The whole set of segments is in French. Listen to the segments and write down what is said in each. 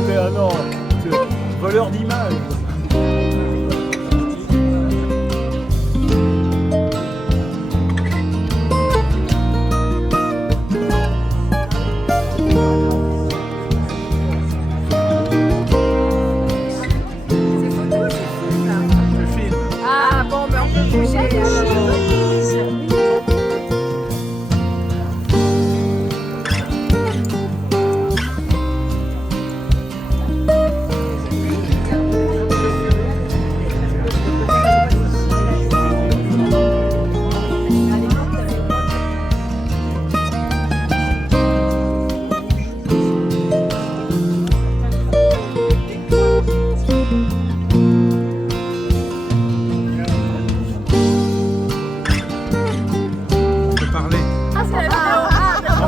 non, voleur d'image. Ah bon, ben on peut bouger.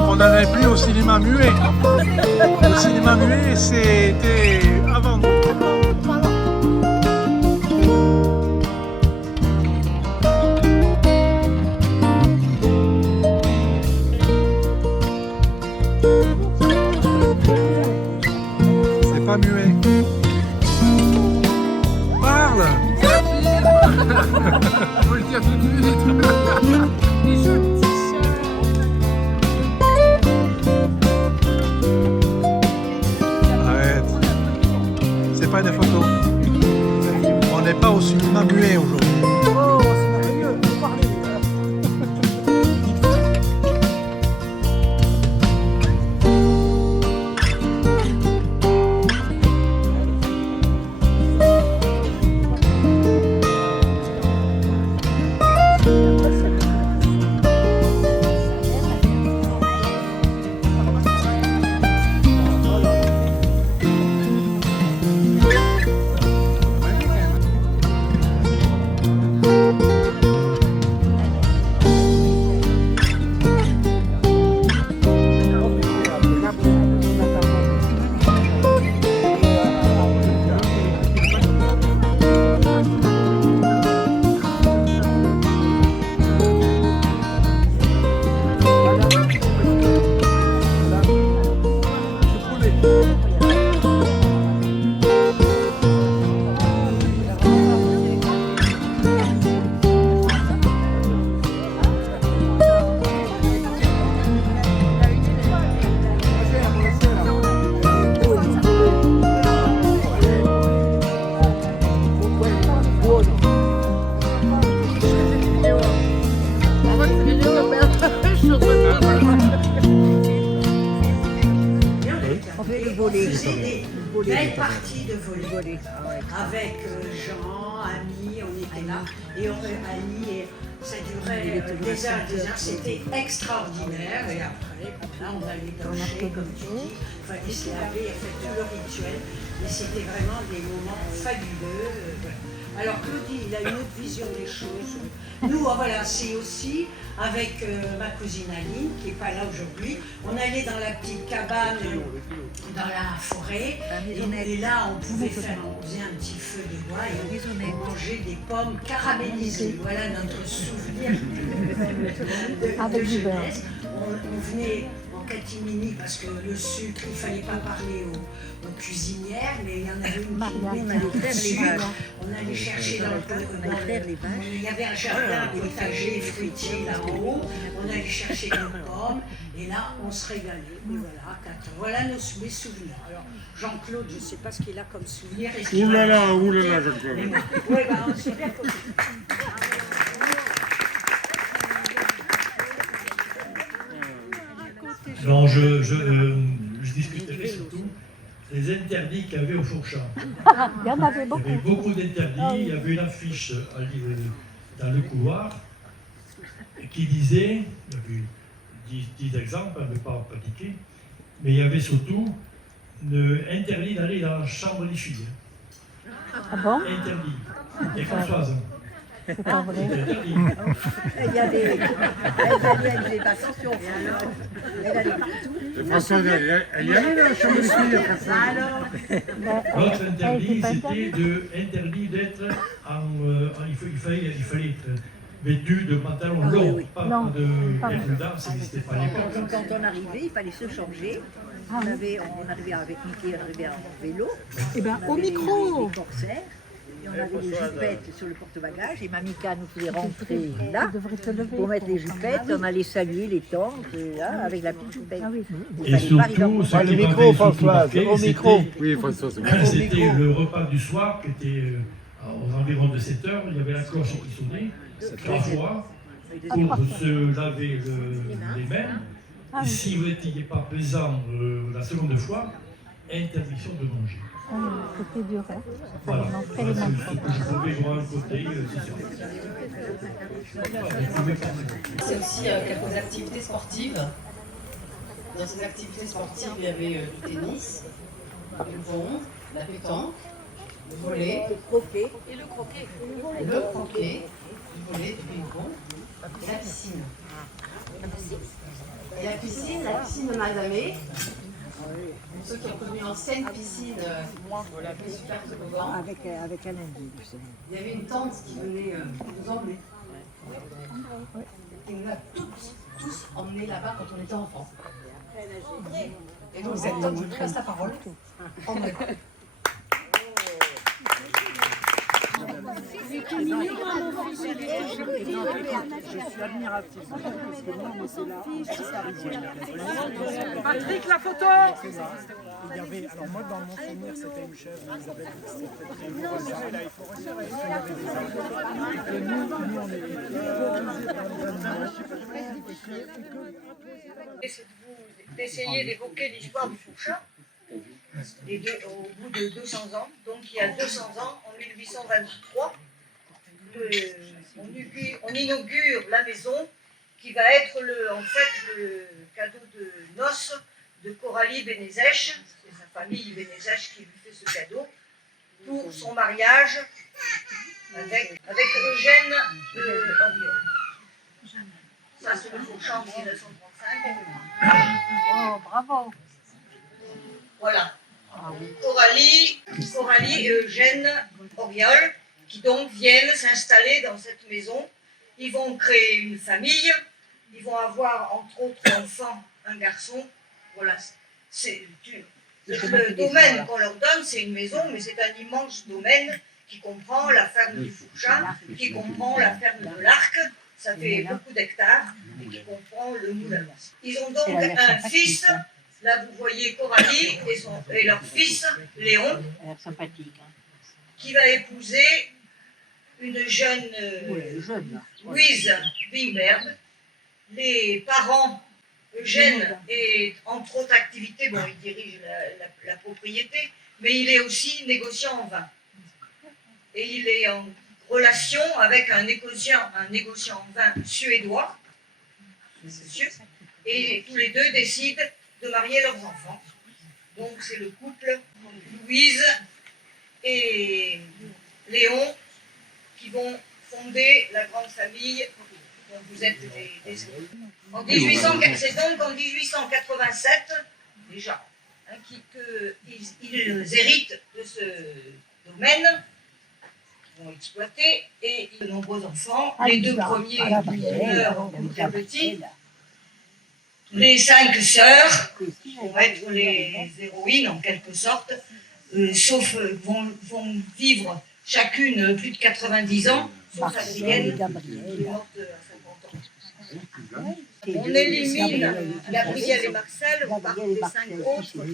On n'en avait plus au cinéma muet. Le cinéma muet, c'était avant nous. C'est pas muet. Parle. Faut le dire tout de suite. C'est pas des photos. On n'est pas au cinéma muet aujourd'hui. Oh, c'est merveilleux, vous parlez. Belle partie de volley. Avec Jean, Annie, on était là. Et Annie, et ça durait des heures, c'était extraordinaire. Et après, là, on allait danser, comme tu dis. Il fallait se laver, faire tout le rituel. Mais c'était vraiment des moments fabuleux. Alors Claudie, il a une autre vision des choses. Nous, voilà, c'est aussi avec ma cousine Aline, qui n'est pas là aujourd'hui. On allait dans la petite cabane dans la forêt. Et là, on pouvait faire, on faisait un petit feu de bois et on mangeait des pommes caramélisées. Voilà notre souvenir de jeunesse. On venait en catimini parce que le sucre, il ne fallait pas parler aux cuisinières, mais il y en avait une qui mettait le sucre. On allait chercher dans il y avait un jardin potager fruitier là-haut. On allait chercher nos pommes et là, on se régalait. Et voilà mes souvenirs. Alors, Jean-Claude, je ne sais pas ce qu'il a comme souvenir. Ouh là là, Jean-Claude. Oui, on s'est bien compris. Non, je discuterai surtout des interdits qu'il y avait au Fourchamp. Il y en avait beaucoup. Il y avait beaucoup d'interdits. Il y avait une affiche dans le couloir qui disait, il y avait 10 exemples, à ne pas pratiquer, mais il y avait surtout interdit d'aller dans la chambre des filles. Ah bon? Interdit. Et Françoise. C'est pas vrai. Il y avait elle faisait pas attention. Elle allait partout. Françoise, elle y allait dans la chambre des filles, Françoise. L'autre interdit, c'était interdit d'être il fallait être vêtu de pantalons longs, pas de ça n'existait pas à l'époque. Quand on arrivait, il fallait se changer. On arrivait avec Mickey, on arrivait en vélo. Eh ben, On au avait micro. les corsaires, et on avait les jupettes sur le porte-bagages, et Mamika nous faisait rentrer là pour mettre les jupettes. On allait saluer les tantes là, avec la petite jupette. Et surtout, ce le qui micro, m'avait surtout Françoise, marqué, au micro. c'était- Oui, François, c'est bon. C'était le repas du soir qui était aux environs de 7 heures. Il y avait la cloche qui sonnait 3 fois pour se laver les mains. Et si vous n'étiez pas présent la seconde fois, interdiction de manger. C'était dur, hein. Voilà, voilà c'est ce que je pouvais voir à côté. C'est aussi quelques activités sportives. Dans ces activités sportives, il y avait du tennis, du pong, la pétanque, le volley, Le croquet. le croquet, du volley, du ping-pong et la piscine. Et la piscine de Madamé. Pour ceux qui ont connu l'ancienne piscine, on l'appelait Super Toboggan. Avec un lundi, vous savez. Il y avait une tante qui venait nous emmener. Et nous a tous emmenés là-bas quand on était enfants. Et donc cette tante, je lui passe la parole. Emmenez. Patrick, la photo. Il y avait, alors moi dans mon souvenir c'était une chèvre, Elisabeth, c'était très beau. Et là il faut resserrer, parce qu'il y avait des arbres. Et nous on était D'essayer d'évoquer l'histoire du fourchat au bout de 200 ans. Donc il y a 200 ans, en 1823, on inaugure la maison qui va être en fait le cadeau de noces de Coralie Bénézèche. C'est sa famille Bénézèche qui lui fait ce cadeau pour son mariage avec Eugène Henriol. Ça c'est le fourchat en 1935. Oh, bravo. Voilà. Coralie et Eugène Auriol, qui donc viennent s'installer dans cette maison. Ils vont créer une famille, ils vont avoir entre autres enfants un garçon. Voilà. Le domaine qu'on leur donne, c'est une maison, mais c'est un immense domaine qui comprend la ferme du Fourchat, qui comprend la ferme de l'Arc, ça fait beaucoup d'hectares, et qui comprend le moulin. Ils ont donc un fils. Là, vous voyez Coralie et leur fils, Léon, qui va épouser une jeune Louise Wimberg. Les parents, Eugène est entre autres activités, bon, il dirige la propriété, mais il est aussi négociant en vin. Et il est en relation avec un négociant en vin suédois, monsieur, et tous les deux décident de marier leurs enfants. Donc c'est le couple Louise et Léon qui vont fonder la grande famille dont vous êtes des c'est donc en 1887 déjà qu'ils héritent de ce domaine, qu'ils vont exploiter, et de nombreux enfants. Les deux premiers meurent très petits. Les 5 sœurs, qui vont être les héroïnes en quelque sorte, vont vivre chacune plus de 90 ans, sauf Adrienne, qui est morte à 50 ans. On élimine Gabriel et Marcel, on part des 5 autres.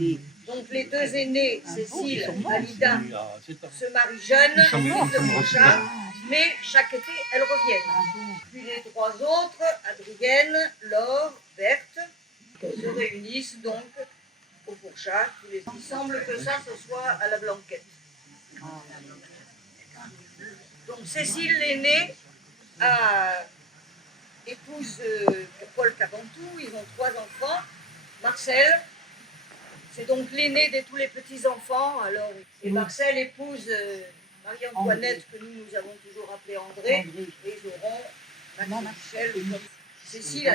Donc les deux aînés, Cécile, Alida, se marient jeunes, de Fourchat, mais chaque été, elles reviennent. Puis les 3 autres, Adrienne, Laure, Berthe, se réunissent donc au Fourchat. Il semble que ça, ce soit à la Blanquette. Donc Cécile l'aînée épouse Paul Caventou, ils ont 3 enfants. Marcel, c'est donc l'aîné de tous les petits-enfants. Et Marcel épouse Marie-Antoinette, que nous avons toujours appelée André, et ils auront Michel. Cécile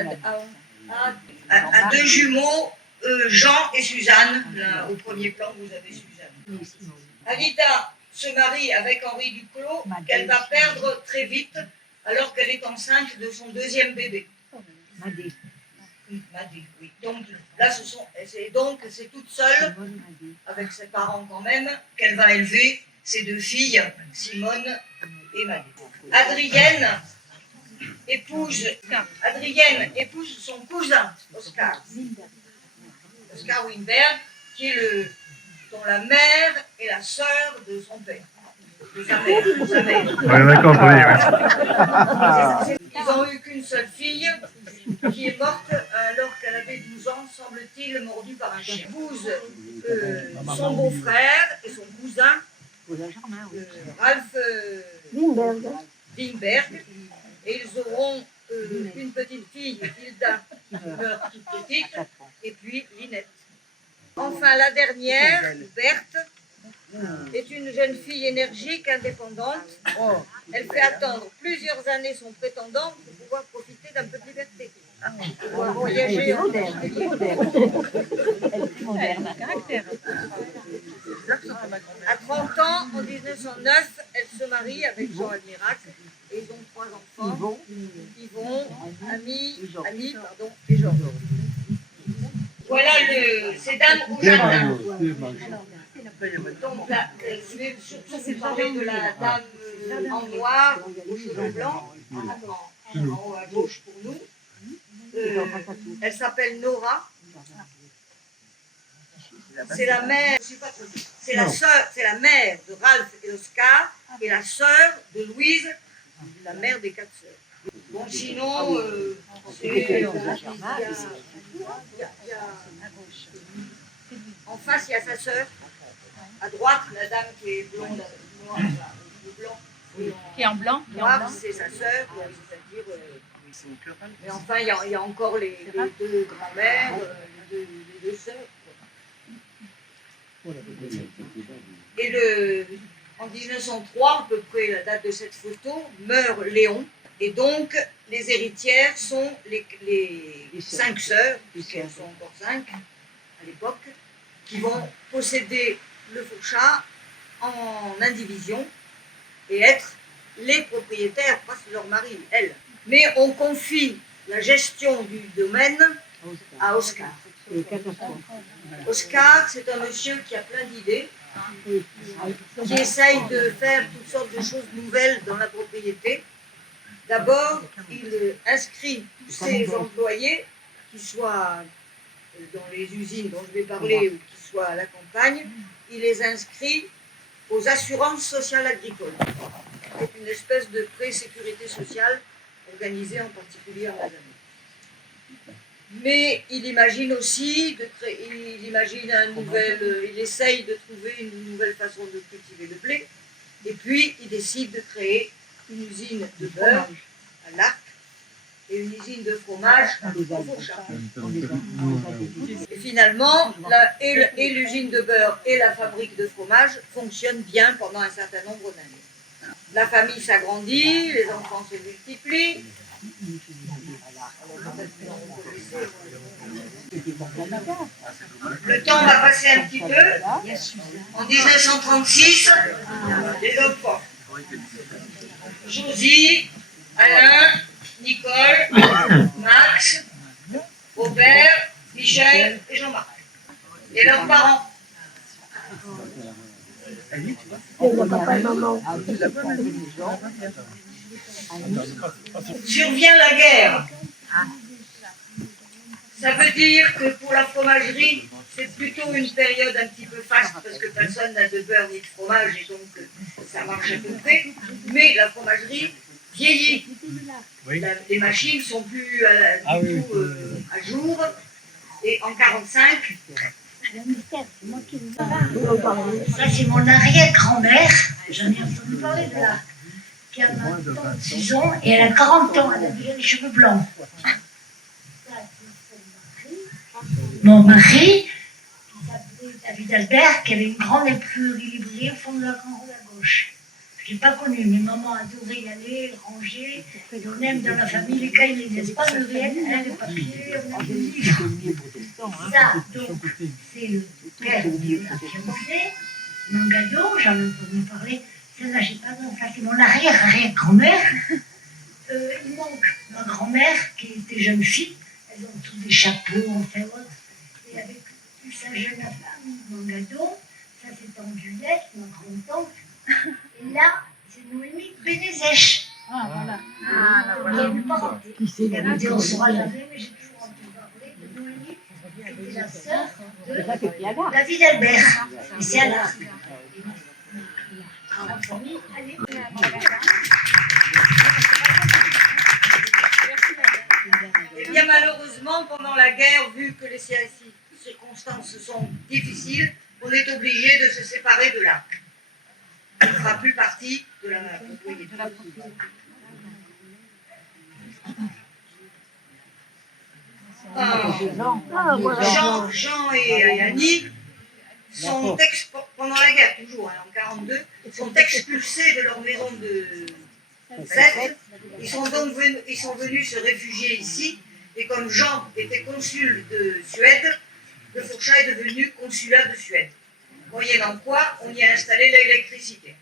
a 2 jumeaux, Jean et Suzanne. Là, au premier plan, vous avez Suzanne. Anita se marie avec Henri Duclos, qu'elle va perdre très vite, alors qu'elle est enceinte de son 2e bébé. Madé, oui. Donc là, c'est toute seule, avec ses parents quand même, qu'elle va élever ses deux filles, Simone et Madé. Adrienne épouse son cousin, Oscar Wimberg, dont la mère est la sœur de son père. De sa mère. Ouais, d'accord, oui. Ils n'ont eu qu'une seule fille qui est morte alors qu'elle avait 12 ans, semble-t-il, mordue par un chien. Épouse son beau-frère et son cousin, Ralph Wimberg, et ils auront une petite fille, Hilda, qui meurt toute petite, et puis Linette. Enfin, la dernière, Berthe, est une jeune fille énergique, indépendante. Elle fait attendre plusieurs années son prétendant pour pouvoir profiter d'un peu de liberté. Pour pouvoir voyager en À 30 ans, en 1909, elle se marie avec Jean Almirac et ils ont 3 enfants, Yvon, Ami et Georges. Voilà ces dames au jardin. Donc là, je vais surtout vous parler de la dame en noir, aux cheveux blancs, en haut à gauche pour nous. Elle s'appelle Nora. C'est la mère, c'est la mère de Ralph et Oscar et la sœur de Louise, la mère des 4 sœurs. Bon, sinon, en face, il y a sa sœur. À droite, la dame qui est blonde, noire, blanc. Qui est en blanc. Noire, c'est sa sœur, c'est-à-dire. Mais enfin, il y a encore les 2 grands-mères, les deux sœurs. Et en 1903, à peu près la date de cette photo, meurt Léon. Et donc, les héritières sont les 5 sœurs, puisqu'elles sont encore 5 à l'époque, qui vont posséder le Fourchat en indivision et être les propriétaires, pas leur mari, elles. Mais on confie la gestion du domaine à Oscar. Oscar, c'est un monsieur qui a plein d'idées, qui essaye de faire toutes sortes de choses nouvelles dans la propriété. D'abord, il inscrit tous ses employés, qu'ils soient dans les usines dont je vais parler ou qu'ils soient à la campagne, il les inscrit aux assurances sociales agricoles. C'est une espèce de pré-sécurité sociale organisée en particulier en Amazonie. Mais il imagine aussi, il essaye de trouver une nouvelle façon de cultiver le blé, et puis il décide de créer une usine de beurre à l'Arc et une usine de fromage au Fourchat. Et finalement, et l'usine de beurre et la fabrique de fromage fonctionnent bien pendant un certain nombre d'années. La famille s'agrandit, les enfants se multiplient. Le temps va passer un petit peu. En 1936, les enfants. Josie, Alain, Nicole, Max, Robert, Michel et Jean-Marc. Et leurs parents. Survient la guerre. Ça veut dire que pour la fromagerie, c'est plutôt une période un petit peu faste parce que personne n'a de beurre ni de fromage et donc ça marche à peu près. Mais la fromagerie vieillit. Les machines sont plus à jour. Et en 1945, ça c'est mon arrière-grand-mère, j'en ai entendu parler de là, qui a 26 ans et elle a 40 ans, elle a déjà les cheveux blancs. Mon mari, qui s'appelait David Albert, qui avait une grande écurie livrée au fond de la grande roue à gauche. Je n'ai pas connu, mais maman adorait y aller, ranger. On aime dans la famille les cahiers, les espaces de rien, les papiers, on a des livres. Ça, donc, c'est le père de la fiancée, Mangallo, j'en ai entendu parler. Celle-là, j'ai pas nom, ça c'est mon arrière-arrière-grand-mère. Il manque ma grand-mère, qui était jeune fille. Elle Elles ont tous des chapeaux, enfin autre. Et avec sa jeune femme, Mangadon, ça c'est en Juliette, ma grande-tante. Et là, c'est Noémie Bénézèche. Ah, voilà. Qui est une parenté. Elle m'a dit on ne saura jamais, mais j'ai toujours entendu parler de Noémie, qui était la sœur de David Albert. Et c'est à l'Arc. La famille, allez. Eh bien, malheureusement, pendant la guerre, vu que les circonstances sont difficiles, on est obligé de se séparer de l'Arc. Il ne fera plus partie de la propriété. Jean et Annie sont pendant la guerre, toujours, en 1942, sont expulsés de leur maison de Sète. Ils sont venus se réfugier ici. Et comme Jean était consul de Suède, le Fourchat est devenu consulat de Suède. Moyennant quoi, on y a installé l'électricité.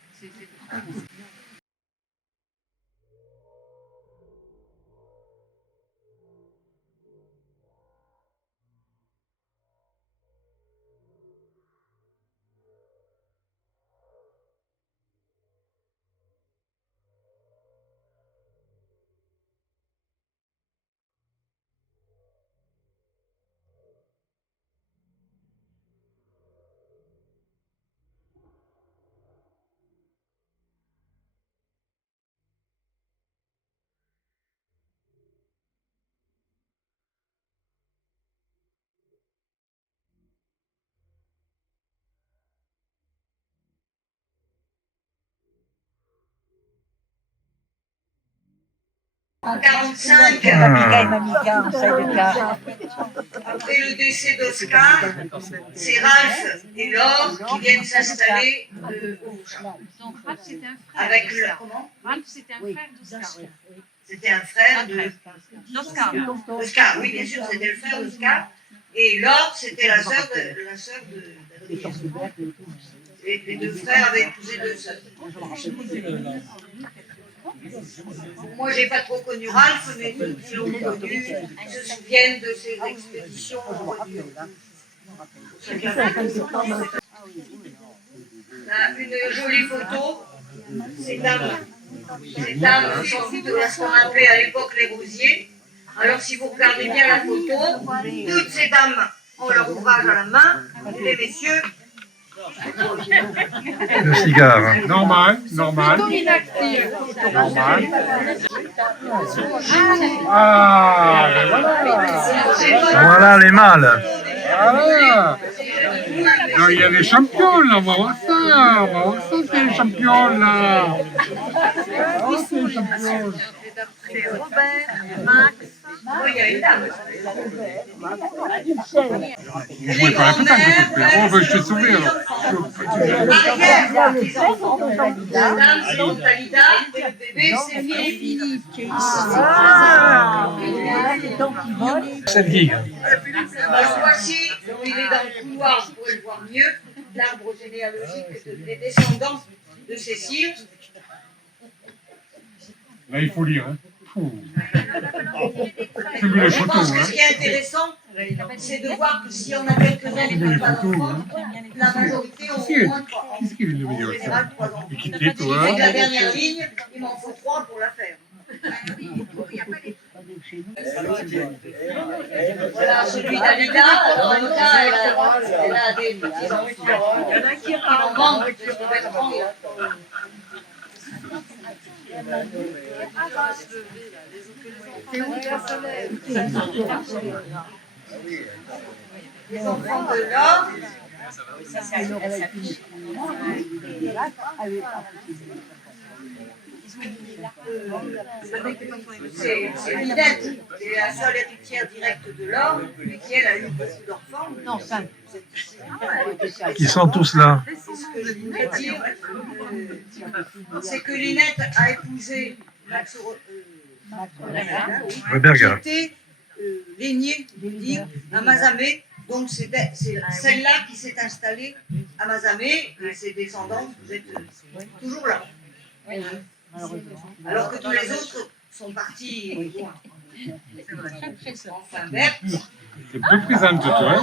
En 1945, après le décès d'Oscar, c'est Ralph et Laure qui viennent s'installer au Fourchat. Donc Ralph, c'était un frère. Avec leur comment? Ralph, c'était un frère d'Oscar. C'était un frère d'Oscar. Oscar, oui, bien sûr, c'était le frère d'Oscar. Et Laure, c'était la sœur d'Adrien. Et les deux frères avaient épousé deux sœurs. Moi, j'ai pas trop connu Ralph, mais ceux qui l'ont connu se souviennent de ses expéditions. Là, une jolie photo. Ces dames sont de ce qu'on appelait à l'époque les rosiers. Alors, si vous regardez bien la photo, toutes ces dames ont leur ouvrage à la main, et les messieurs. Le cigare. Normal, normal. Normal. Ah, ben voilà. Voilà les mâles. Voilà. Non, il y a des champions là, on va voir ça, c'est les champions là. Oh, c'est les champions. C'est Robert, Max. Oui, il y a une dame. Vous jouez pas la pétanque, s'il vous plaît. Oh, ben, je te souviens alors. Arrière, les enfants. La dame, c'est Talida, et le bébé, c'est Philippe. C'est le tigre. Alors voici, il est dans le couloir, vous pouvez le voir mieux, l'arbre généalogique des descendants de Cécile. Là, il faut lire. Hein. C'est le Je photo. pense que Hein. ce qui est intéressant, c'est de voir que si on a quelques-uns qui n'ont pas d'enfants, la majorité ont au moins 3 ans. Qu'est-ce qu'il y a une vidéo En général, 3 ans. Et qui Ce t'est, qui toi fait que la dernière ligne, il m'en faut 3 pour la faire. Voilà, celui d'Alida. Alors, Alida, elle a des petits enfants. Il y en a qui en manquent de Bertrand. Les enfants de l'or. C'est Linette, qui est la seule héritière directe de l'or, mais qui elle a eu beaucoup d'enfants. Non, 5. Qui sont tous là. Ce que je voulais dire, c'est que Linette a épousé Max Reberga. qui était l'aînée à Mazamet. Donc c'est celle-là qui s'est installée à Mazamet et ses descendants, vous êtes toujours là. Alors que tous les autres sont partis loin. Enfin, Berthe, C'est plus présente, toi.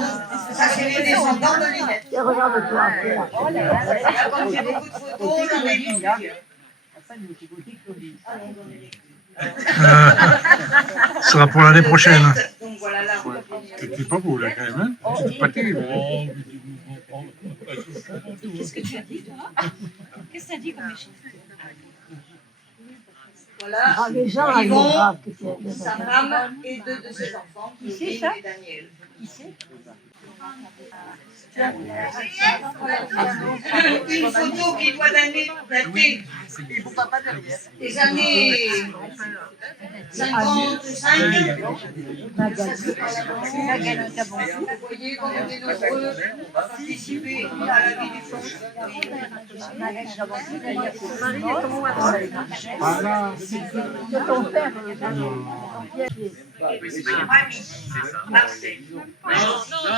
ça c'est les descendants de Linette. Et regarde-toi un peu. Là, comme j'ai beaucoup de photos, j'en ai mis plusieurs. Ce sera pour l'année prochaine. Donc voilà là. C'est pas beau, là, quand même. Hein? C'est pas terrible. Qu'est-ce que tu as dit, toi? Qu'est-ce que tu as dit comme méchant? Voilà. Ah, les gens, ils Yvon, grave. sa femme et deux de ses enfants, Claudine et Daniel. Une photo qui doit dater des années 55. Vous voyez comme on est nombreux à participer à la vie du fond. Voilà. Ton père.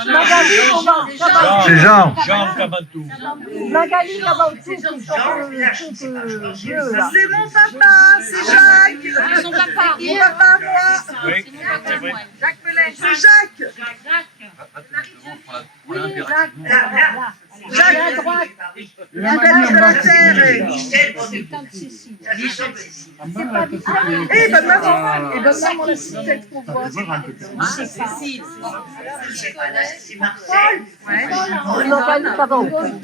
Magali, on va. C'est Jean. Jean Cabantou. Magali, là-bas au-dessus, c'est le vieux, là. C'est mon papa, c'est Jacques. C'est son papa. Mon papa à moi. Oui, c'est vrai. Jacques Pellet. C'est Jacques. Oui, Jacques. Jacques à droite. La belle de la terre. Et bonne maman. Et bonne maman, la petite tête qu'on voit. C'est Cécile. C'est Marcel. Magali, ça va au-dessus.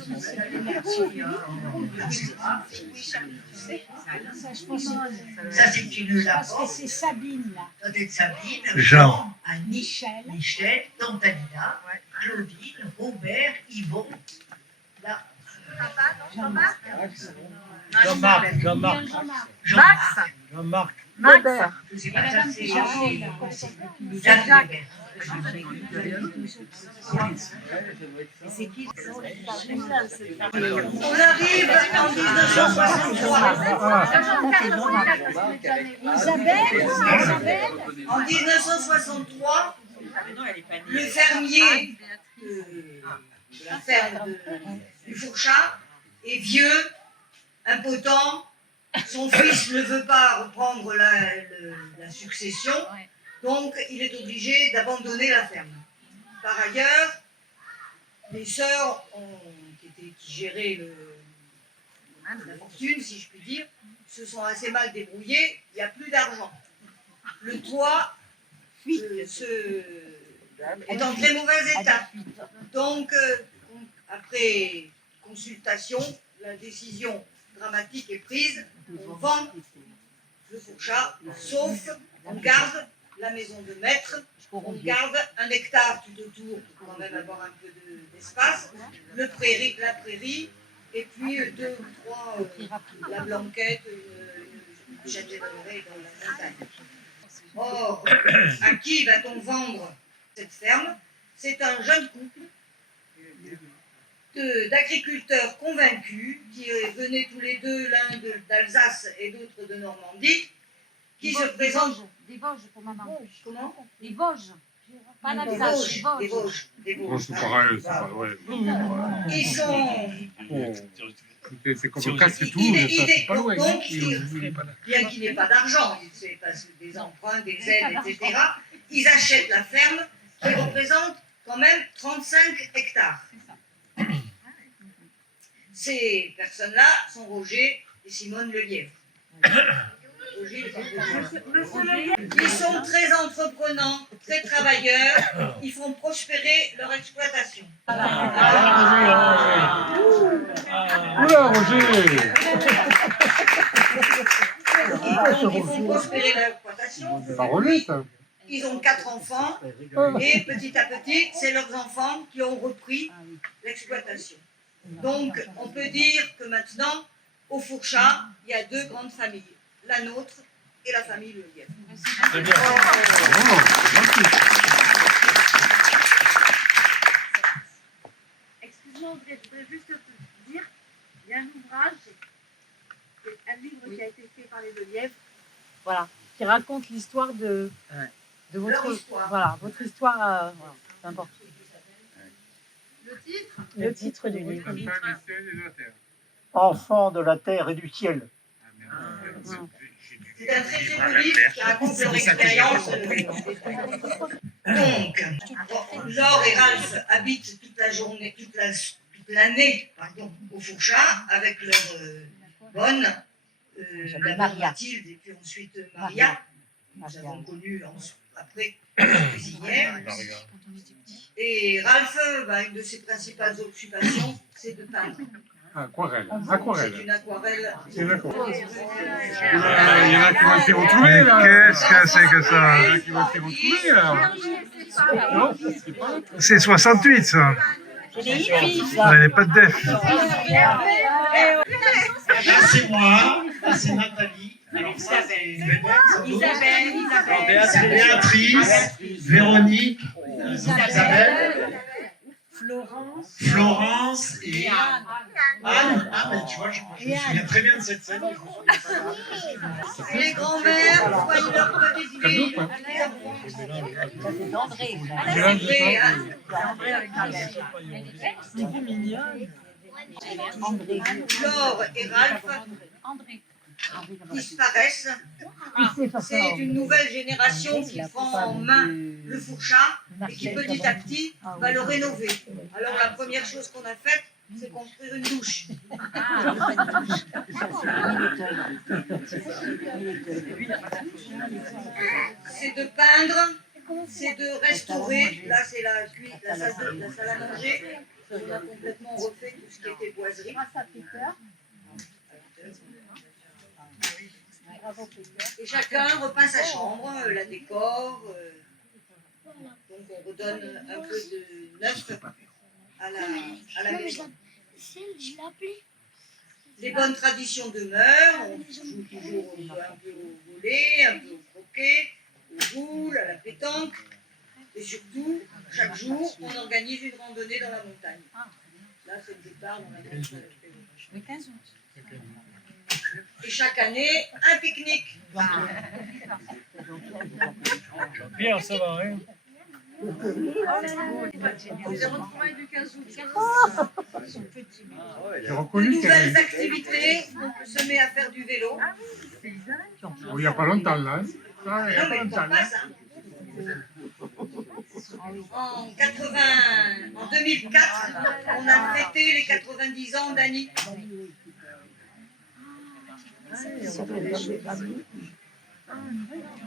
Ça, c'est une là-bas. C'est Sabine, là. Ça, c'est Sabine. Jean. Annie, Michel, Tante Anita, Claudine, Robert, Yvon. Là. Jean-Marc. Jean-Marc. Max. Je sais pas, ça, c'est Jacques. On arrive en 1963. En 1963, le fermier de la ferme du Fourchat est vieux, impotent. Son fils ne veut pas reprendre la succession, donc il est obligé d'abandonner la ferme. Par ailleurs, les sœurs qui géraient la fortune, si je puis dire, se sont assez mal débrouillées, il n'y a plus d'argent. Le toit est en très mauvais état. Donc, après consultation, la décision dramatique est prise, on vend le Fourchat, sauf on garde la maison de maître, on garde 1 hectare tout autour pour quand même avoir un peu d'espace, la prairie, et puis 2 ou 3, la blanquette, une châtaigneraie dans la montagne. Or, à qui va-t-on vendre cette ferme? C'est un jeune couple d'agriculteurs convaincus qui venaient tous les deux, l'un d'Alsace et l'autre de Normandie, qui se présentent. Des Vosges pour maman. Comment? Des Vosges. Pas Des l'Alsace, Vosges. Des Bon, Vosges. c'est pareil, c'est pas ouais. Ils sont. C'est comme le casque et tout, c'est pas loin. Donc, bien qu'il n'ait pas d'argent, c'est parce que des emprunts, des aides, etc., ils achètent la ferme qui représente quand même 35 hectares. Ces personnes-là sont Roger et Simone Lelièvre. Ils sont très entreprenants, très travailleurs, ils font prospérer leur exploitation. Oula, Roger! Ils font prospérer leur exploitation. C'est pas relais, ça. Ils ont 4 enfants et petit à petit, c'est leurs enfants qui ont repris l'exploitation. Donc, on peut dire que maintenant, au Fourchat, il y a 2 grandes familles, la nôtre et la famille Lelièvre. C'est bien. Excuse-moi, je voudrais juste te dire, il y a un ouvrage, un livre qui a été fait par les Lelièvre, voilà, qui raconte l'histoire de votre histoire. Voilà, votre histoire, voilà, c'est important. Le titre du livre. Enfant de la terre et du ciel. C'est un très très beau livre qui raconte leur expérience. Donc, Laure et Ralph habitent toute l'année au Fourchat avec leur bonne, d'abord Mathilde et puis ensuite Maria. Nous avons connu après cuisinière. Et Ralph, une de ses principales occupations, c'est de peindre. Aquarelle. C'est une aquarelle. Il y en a qui vont s'y retrouver là. Qu'est-ce que c'est que ça? Il y en a qui vont s'y retrouver là. Non, c'est pas. C'est 68 ça. C'est des hippies, Il n'y a pas de def. Là, c'est moi, là, c'est Nathalie. Alors ça, c'est Isabelle, c'est Béatrice, Véronique, Isabelle, Florence et Anne. Ah, mais tu vois, je me souviens très bien de cette scène. Les grands-mères, voyez leur petite vie. C'est André. Laure et Ralph disparaissent. C'est une nouvelle génération qui prend en main le Fourchat et qui petit à petit va le rénover. Alors la première chose qu'on a faite, c'est construire une douche. C'est de peindre, c'est de restaurer. Là, c'est la salle à manger. On a complètement refait tout ce qui était boiserie. Et chacun repeint sa chambre, la décore. Donc on redonne un peu de neuf à la maison. Les bonnes traditions demeurent. On joue toujours un peu au volley, un peu au croquet, au boule, à la pétanque. Et surtout, chaque jour, on organise une randonnée dans la montagne. Là, c'est le départ dans la montagne. Le 15 août. Et chaque année, un pique-nique. Bien, ça va, hein? Les retrouvailles du 15 août. J'ai reconnu qu'il y Nouvelles avait. activités, on se met à faire du vélo. Il n'y a pas longtemps là. Ça, il n'y a Non, pas mais on longtemps. passe, hein. En 2004, on a fêté les 90 ans d'Annie.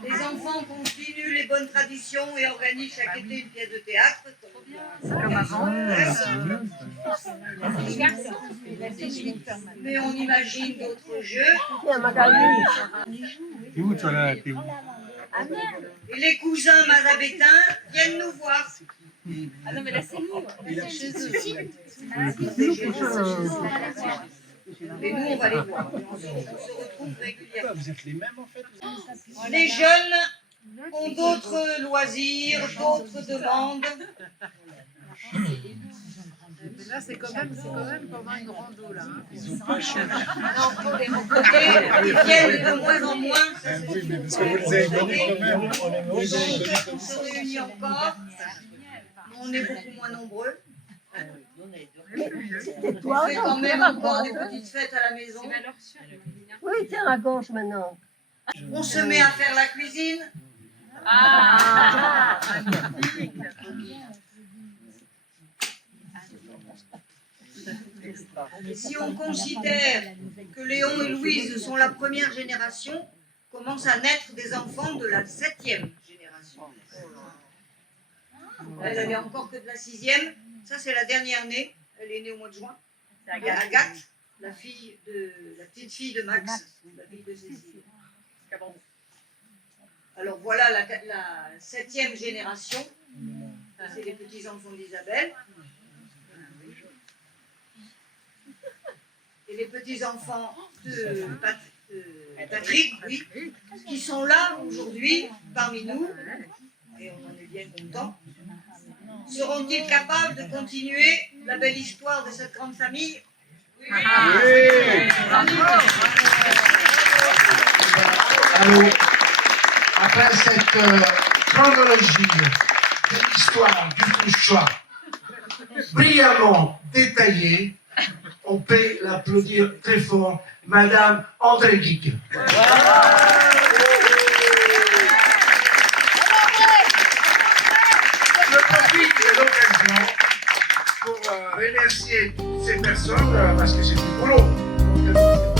Les enfants continuent les bonnes traditions et organisent chaque été une pièce de théâtre. Comme avant. Mais on imagine d'autres jeux. T'es où toi là? T'es où? Et les cousins mazabétains viennent nous voir. Ah non, mais là, c'est nous. Chez eux. Et nous, on va les voir. On se retrouve régulièrement. Vous êtes les mêmes en fait? Les jeunes ont d'autres loisirs, d'autres demandes. Là, c'est quand même comme une rando, là. Hein. Ils ont pas changé. Ils viennent de moins en moins. Oui, mais parce que vous les avez connus quand même. On les a connus On se réunit encore. On est beaucoup moins nombreux. On fait quand même encore des petites fêtes à la maison. Oui, tiens, à gauche maintenant. On se met à faire la cuisine. Si on considère que Léon et Louise sont la première génération, commencent à naître des enfants de la 7e génération. Elle n'avait encore que de la 6e. Ça, c'est la dernière née. Elle est née au mois de juin. Agathe, la petite fille de Max, la fille de Cécile. Alors voilà la 7e génération. C'est les petits-enfants d'Isabelle. Et les petits-enfants de Patrick, oui, qui sont là aujourd'hui parmi nous, et on en est bien contents. Seront-ils capables de continuer la belle histoire de cette grande famille? Oui. Alors, après cette chronologie de l'histoire du Fourchat brillamment détaillée, on peut l'applaudir très fort, Madame André Guic. je profite de l'occasion pour remercier toutes ces personnes parce que c'est du boulot. Donc,